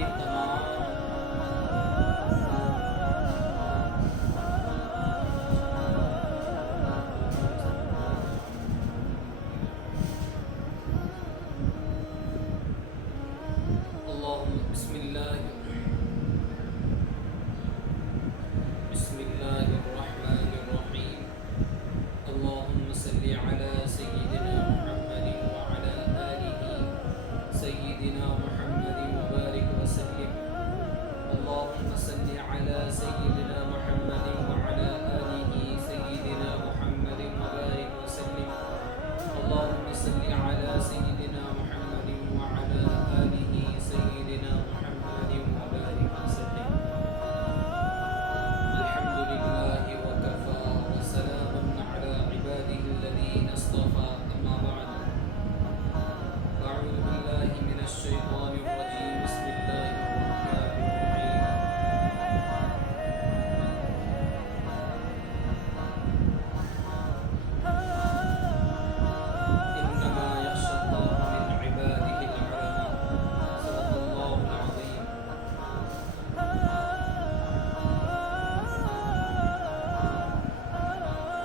کی تمام اللہم بسم اللہ الرحمن الرحیم اللہم صلی علی سیدنا محمد وعلی آلہ سیدنا محمد وبارک وسلم اللہم صلی علی سیدنا محمد وعلی آلہ سیدنا محمد وبارک وسلم اللہم صلی علی سیدنا محمد وعلی آلہ سیدنا محمد وبارک وسلم الحمد للہ وکفى وسلام علی عباده الذین اصطفى اما بعد اعوذ باللہ من الشیطان الرجیم بسم اللہ الرحمن الرحیم انما یخشى اللہ من عباده العلماء صدق اللہ العظیم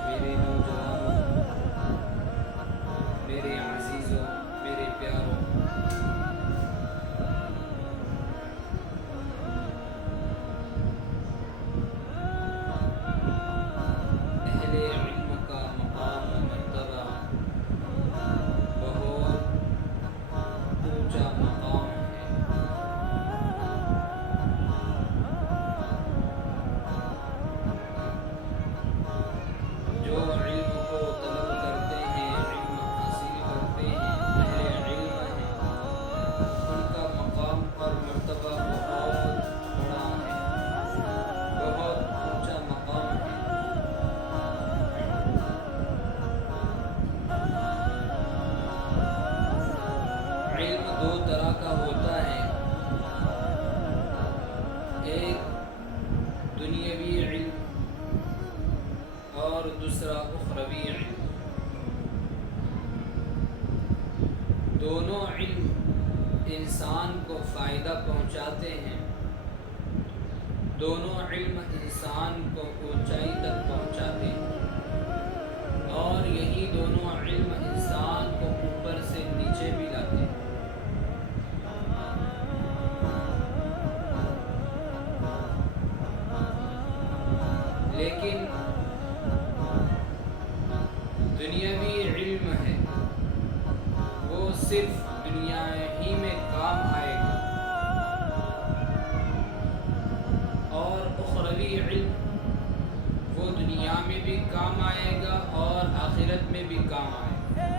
میرے نوجوانوں، میرے عزیزوں، میرے پیاروں، اہل علم کا مقام و مرتبہ بہت اونچا مقام ہے۔ جو علم کو طلب کرتے ہیں، علم حاصل کرتے ہیں، اہل علم ہیں، ان کا مقام اور مرتبہ بہت بڑا ہے، بہت اونچا مقام ہے۔ علم دو طرح کا ہوتا ہے، ایک دنیاوی علم اور دوسرا اخروی علم۔ دونوں علم انسان کو فائدہ پہنچاتے ہیں، دونوں علم انسان کو اونچائی تک پہنچاتے ہیں، اور یہی دونوں علم انسان کو اوپر سے نیچے بھی لاتے ہیں۔ لیکن دنیاوی علم ہے وہ صرف دنیا ہی میں کام آئے گا، اور اخروی علم وہ دنیا میں بھی کام آئے گا اور آخرت میں بھی کام آئے گا۔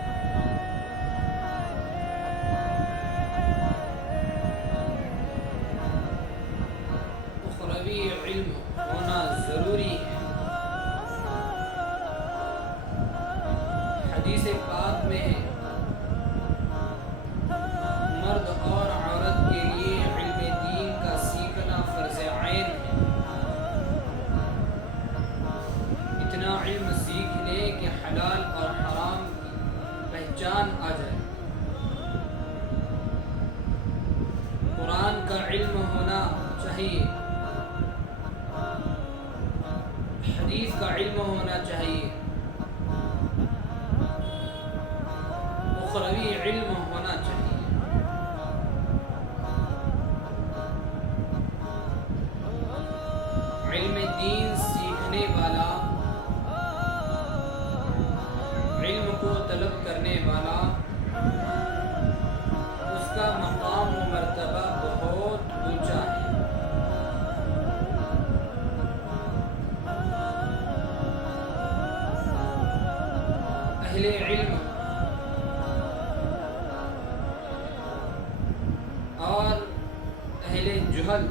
اخروی علم ہونا ضروری ہے۔ حدیث پاک میں ہے مرد اور عورت کے لیے علم دین کا سیکھنا فرض عین ہے۔ اتنا علم سیکھ لے کہ حلال اور حرام کی پہچان آ جائے۔ قرآن کا علم ہونا چاہیے، حدیث کا علم ہونا چاہیے، اخروی علم ہونا چاہیے۔ علم دین سیکھنے والا، علم کو طلب کرنے والا، اس کا مقام و مرتبہ بہت اونچا ہے۔ اہل علم اور اہل جہل،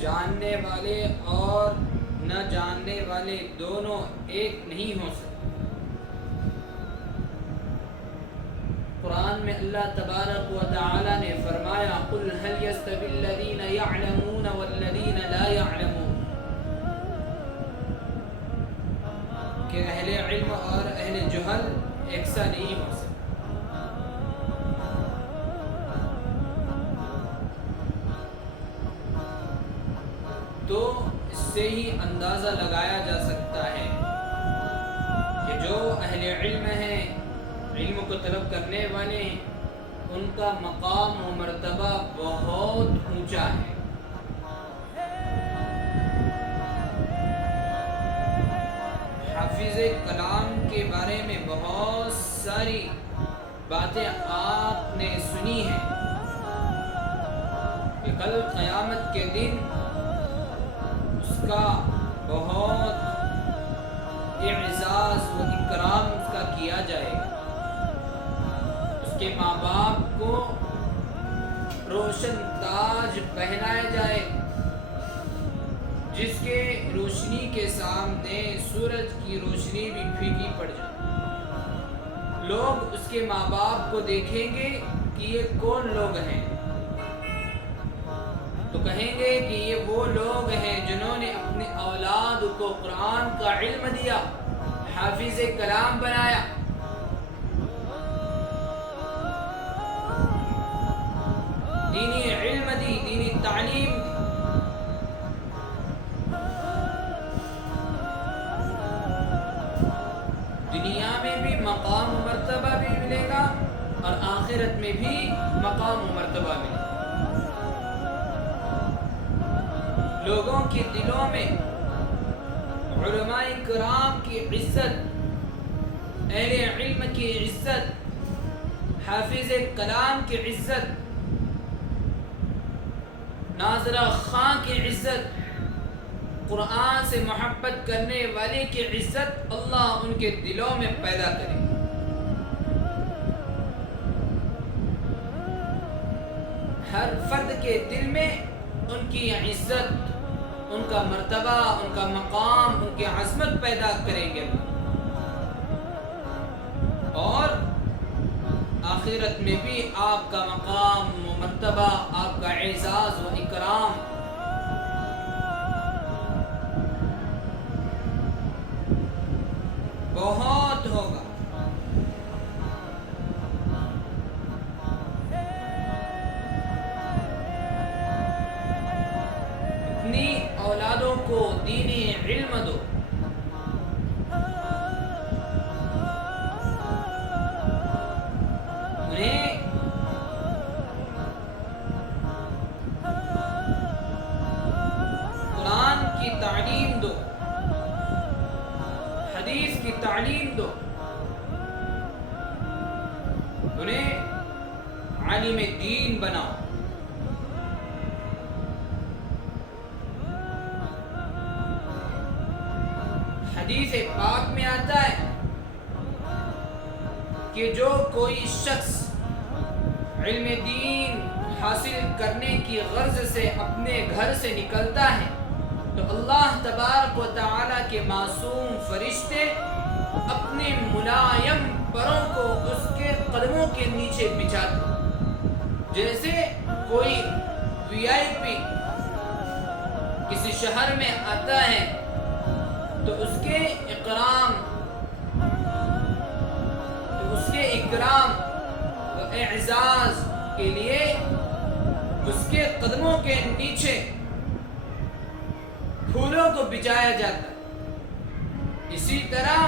جاننے والے اور نہ جاننے والے دونوں ایک نہیں ہو سکتے۔ قرآن میں اللہ تبارک و تعالی نے فرمایا قُلْ هَلْ يَسْتَوِي الَّذِينَ يَعْلَمُونَ وَالَّذِينَ لَا يَعْلَمُونَ، کہ اہل علم اور اہل جہل ایک سا نہیں ہو سکتے۔ تو اس سے ہی اندازہ لگایا جا سکتا ہے کہ جو اہل علم ہیں، علم کو طلب کرنے والے ہیں، ان کا مقام و مرتبہ بہت اونچا ہے۔ حافظ کلام کے بارے میں بہت ساری باتیں آپ نے سنی ہیں کہ کل قیامت کے دن اس کا بہت اعزاز و اکرام اس کا کیا جائے گا۔ اس کے ماں باپ کو روشن تاج پہنایا جائے جس کے روشنی کے سامنے سورج کی روشنی بھی پھیکی پڑ جائے۔ لوگ اس کے ماں باپ کو دیکھیں گے کہ یہ کون لوگ ہیں، تو کہیں گے کہ یہ وہ لوگ ہیں جنہوں نے اپنے اولاد کو قرآن کا علم دیا، حافظ کلام بنایا۔ دینی علم دی، دینی تعلیم دی۔ دنیا میں بھی مقام و مرتبہ بھی ملے گا اور آخرت میں بھی مقام و مرتبہ ملے گا۔ لوگوں کے دلوں میں علماء کرام کی عزت، اہل علم کی عزت، حافظ کلام کی عزت، ناظرہ خاں کی عزت، قرآن سے محبت کرنے والے کی عزت اللہ ان کے دلوں میں پیدا کرے۔ ہر فرد کے دل میں ان کی عزت، ان کا مرتبہ، ان کا مقام، ان کی عظمت پیدا کریں گے، اور آخرت میں بھی آپ کا مقام و مرتبہ، آپ کا اعزاز و اکرام بہت ہوگا۔ اپنی اولادوں کو دینی علم دو، انہیں قرآن کی تعلیم دو، حدیث کی تعلیم دو، انہیں عالم دین بناؤ۔ حدیث پاک میں آتا ہے کہ جو کوئی شخص علم دین حاصل کرنے کی غرض سے اپنے گھر سے نکلتا ہے تو اللہ تبارک و تعالی کے معصوم فرشتے اپنے ملائم پروں کو اس کے قدموں کے نیچے بچھاتے، جیسے کوئی VIP کسی شہر میں آتا ہے تو اس کے اکرام و اعزاز کے لیے اس کے قدموں کے نیچے پھولوں کو بچھایا جاتا ہے۔ اسی طرح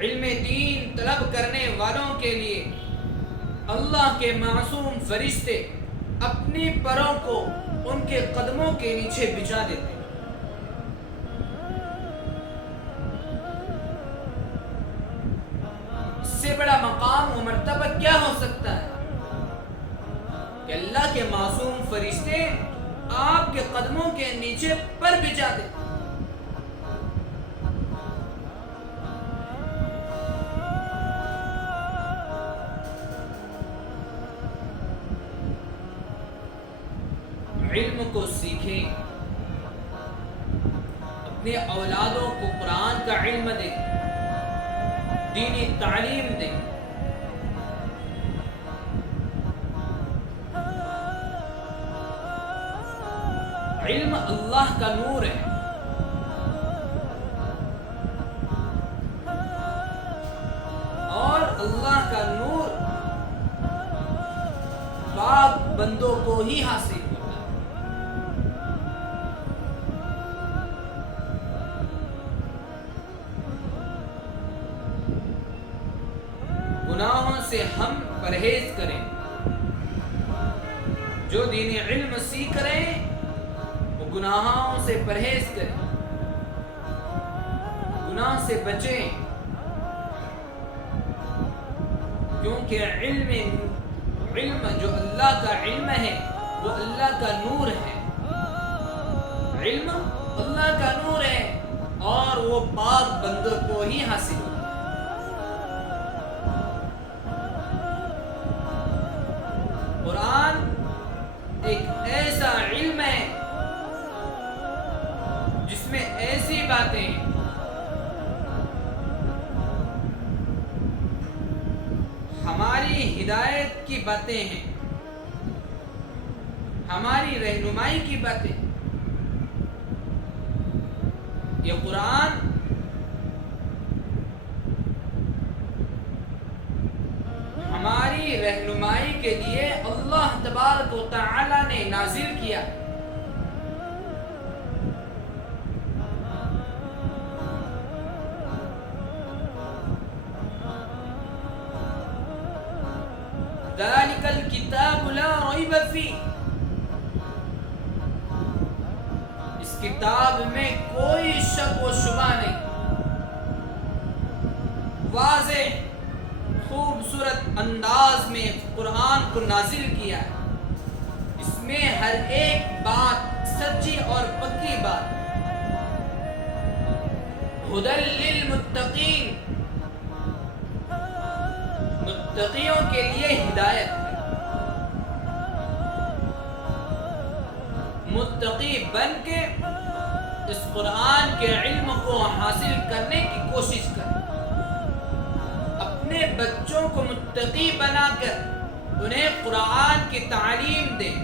علم دین طلب کرنے والوں کے لیے اللہ کے معصوم فرشتے اپنی پروں کو ان کے قدموں کے نیچے بچھا دیتے ہیں۔ اس سے بڑا مقام و مرتبہ کیا ہو سکتا ہے کہ اللہ کے معصوم فرشتے آپ کے قدموں کے نیچے پر بچھا دیں۔ علم کو سیکھیں، اپنے اولادوں کو قرآن کا علم دیں، دینی تعلیم دیں۔ علم اللہ کا نور ہے، اور اللہ کا نور پاک بندوں کو ہی حاصل ہوتا ہے۔ جو دین علم سیکھ رہے ہیں وہ گناہوں سے پرہیز کریں، گناہ سے بچیں، کیونکہ علم جو اللہ کا علم ہے وہ اللہ کا نور ہے، علم اللہ کا نور ہے اور وہ پاک بندوں کو ہی حاصل ہوتا ہے۔ قرآن ایک ایسا علم ہے جس میں ایسی باتیں ہیں ہماری ہدایت کی باتیں ہیں، ہماری رہنمائی کی باتیں۔ یہ قرآن ہماری رہنمائی کے لیے اللہ تبارک و تعالی نے نازل کیا۔ ذَلِكَ الْكِتَابُ لَا رَيْبَ فِيهِ، اس کتاب میں کوئی شک و شبہ نہیں، واضح خوبصورت انداز میں قرآن کو نازل کیا ہے، اس میں ہر ایک بات سچی اور پکی بات۔ ہدی للمتقین، متقیوں کے لیے ہدایت ہے، متقی بن کے اس قرآن کے علم کو حاصل کرنے کی کوشش کریں، اپنے بچوں کو متقی بنا کر انہیں قرآن کی تعلیم دیں،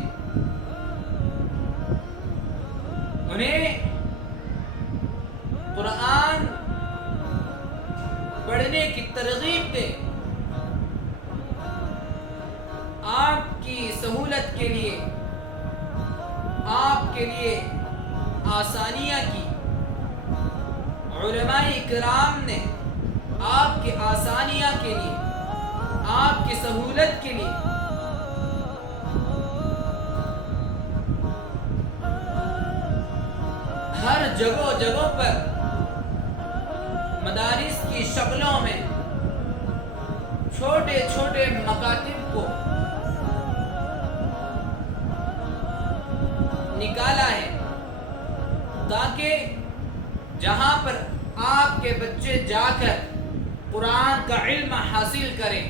انہیں قرآن پڑھنے کی ترغیب دیں۔ آپ کی سہولت کے لیے، آپ کے لیے آسانیاں کی، علماء کرام نے آپ کی آسانیاں کے لیے، آپ کی سہولت کے لیے ہر جگہ پر مدارس کی شکلوں میں چھوٹے چھوٹے مکاتب کو نکالا ہے، تاکہ جہاں پر آپ کے بچے جا کر قرآن کا علم حاصل کریں،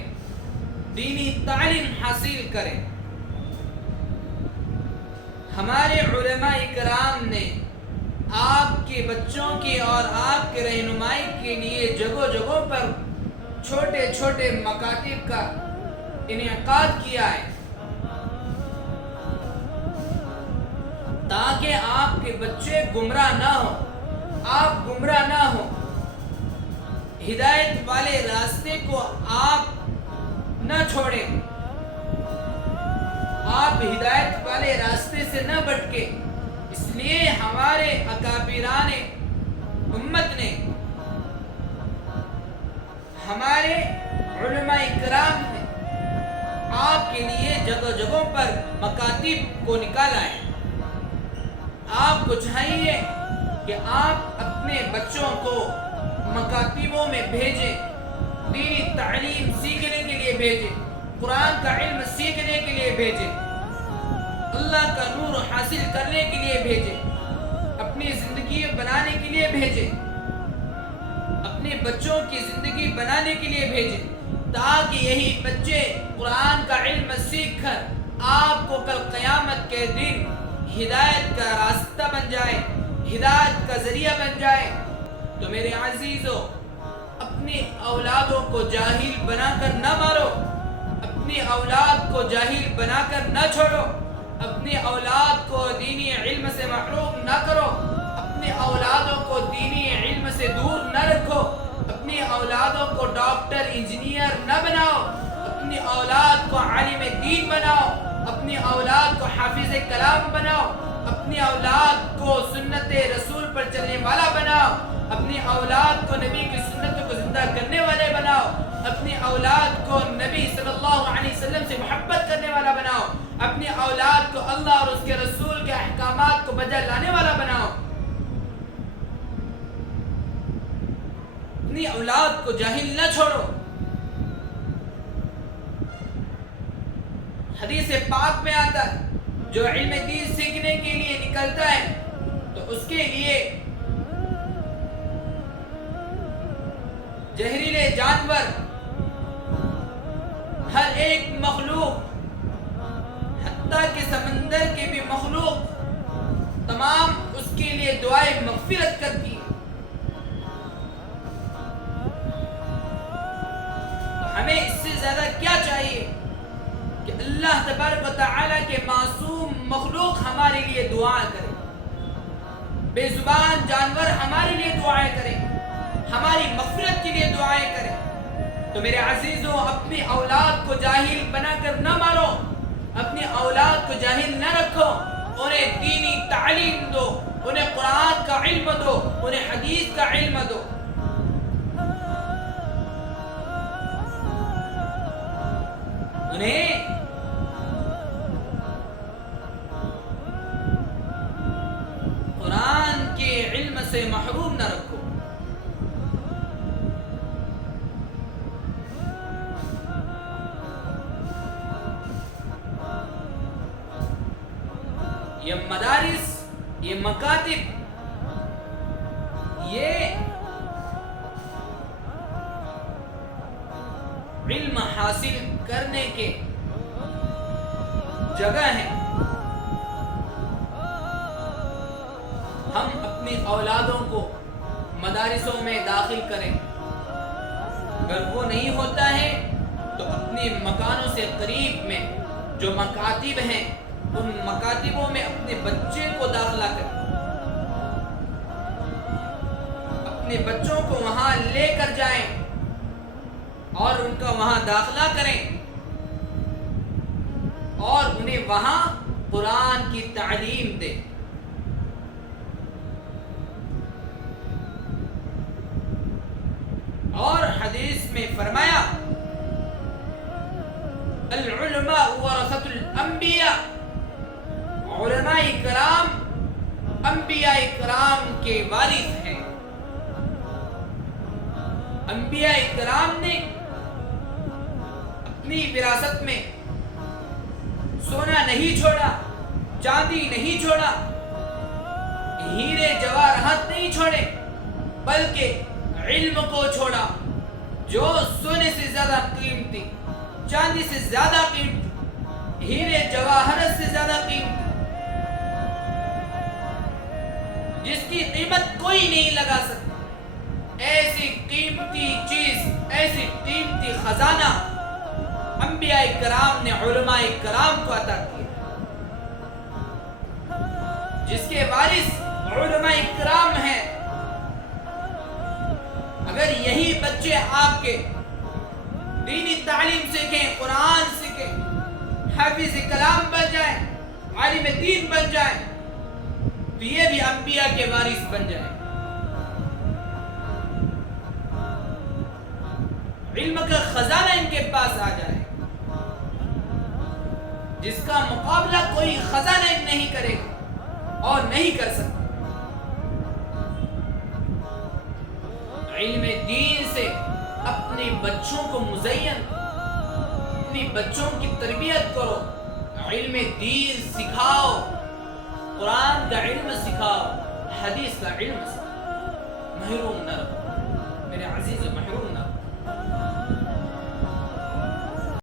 دینی تعلیم حاصل کریں۔ ہمارے علماء کرام نے آپ کے بچوں کی اور آپ کے رہنمائی کے لیے جگہوں پر چھوٹے چھوٹے مکاتب کا انعقاد کیا ہے، تاکہ آپ کے بچے گمراہ نہ ہوں، آپ گمراہ نہ ہوں، ہدایت والے راستے کو آپ نہ چھوڑیں، آپ ہدایت والے راستے سے نہ بھٹکے۔ اس لیے ہمارے اکابران امت نے، ہمارے علماء کرام نے آپ کے لیے جگہوں پر مکاتب کو نکالا ہے۔ آپ کو چاہیے کہ آپ اپنے بچوں کو مکاتبوں میں بھیجیں، دینی تعلیم سیکھنے کے لیے بھیجیں، قرآن کا علم سیکھنے کے لیے بھیجیں، اللہ کا نور حاصل کرنے کے لیے بھیجیں، اپنی زندگی بنانے کے لیے بھیجیں، اپنے بچوں کی زندگی بنانے کے لیے بھیجیں، تاکہ یہی بچے قرآن کا علم سیکھ کر آپ کو کل قیامت کے دن ہدایت کا راستہ بن جائے، ہدایت کا ذریعہ بن جائے۔ تو میرے عزیزو، اپنی اولادوں کو جاہل بنا کر نہ مارو، اپنی اولاد کو جاہل بنا کر نہ چھوڑو، اپنی اولاد کو دینی علم سے محروم نہ کرو، اپنی اولادوں کو دینی علم سے دور نہ رکھو، اپنی اولادوں کو ڈاکٹر انجینئر نہ بناؤ، اپنی اولاد کو عالم دین بناؤ، اپنی اولاد کو حافظ کلام بناؤ، اپنی اولاد کو سنت رسول پر چلنے والا بناؤ، اپنی اولاد کو نبی کی سنتوں کو زندہ کرنے والے بناؤ، اپنی اولاد کو نبی صلی اللہ علیہ وسلم سے محبت کرنے والا بناؤ، اپنی اولاد کو اولاد کو جاہل نہ چھوڑو. حدیث پاک میں آتا ہے جو علم دین سیکھنے کے لیے نکلتا ہے تو اس کے لیے زہریلے جانور، ہر ایک مخلوق، حتیٰ کہ سمندر کے بھی مخلوق، تمام اس کے لیے دعائیں مغفرت کرتی ہے. ہمیں اس سے زیادہ کیا چاہیے کہ اللہ تبارک و تعالیٰ کے معصوم مخلوق ہمارے لیے دعا کرے، بے زبان جانور ہمارے لیے دعائیں کرے، ہماری مغفرت کے لیے دعائیں کرے. تو میرے عزیزوں، اپنی اولاد کو جاہل بنا کر نہ مارو، اپنی اولاد کو جاہل نہ رکھو. انہیں دینی تعلیم دو، انہیں قرآن کا علم دو، انہیں حدیث کا علم دو. انہیں قرآن کے علم سے محروم نہ رکھو. یہ مدارس، یہ مکاتب، یہ علم حاصل کرنے کے جگہ ہیں. ہم اپنی اولادوں کو مدارسوں میں داخل کریں. اگر وہ نہیں ہوتا ہے تو اپنے مکانوں سے قریب میں جو مکاتب ہیں ان مکاتبوں میں اپنے بچے کو داخلہ کریں، اپنے بچوں کو وہاں لے کر جائیں اور ان کا وہاں داخلہ کریں اور انہیں وہاں قرآن کی تعلیم دیں. اور حدیث میں فرمایا العلماء ورثۃ الانبیاء، علماء کرام انبیاء کرام کے وارث ہیں. انبیاء کرام نے اپنی وراثت میں سونا نہیں چھوڑا، چاندی نہیں چھوڑا، ہیرے جواہرات نہیں چھوڑے، بلکہ علم کو چھوڑا جو سونے سے زیادہ قیمتی، چاندی سے زیادہ قیمتی، ہیرے جواہرات سے زیادہ قیمتی، جس کی قیمت کوئی نہیں لگا سکتا. ایسی قیمتی چیز، ایسی قیمتی خزانہ انبیاء کرام نے علماء کرام کو عطا کیا، جس کے وارث علماء کرام ہیں. اگر یہی بچے آپ کے دینی تعلیم سیکھیں، قرآن سیکھیں، حافظ کلام بن جائیں، عالم دین بن جائیں، تو یہ بھی انبیاء کے وارث بن جائیں. علم کا خزانہ ان کے پاس آ جائے جس کا مقابلہ کوئی خزانہ نہیں کرے گا اور نہیں کر سکتا. علم دین سے اپنے بچوں کو مزین، اپنے بچوں کی تربیت کرو، علم دین سکھاؤ، قرآن کا علم سکھاؤ، حدیث کا علم سکھاؤ، محروم نہ رہو. میرے عزیز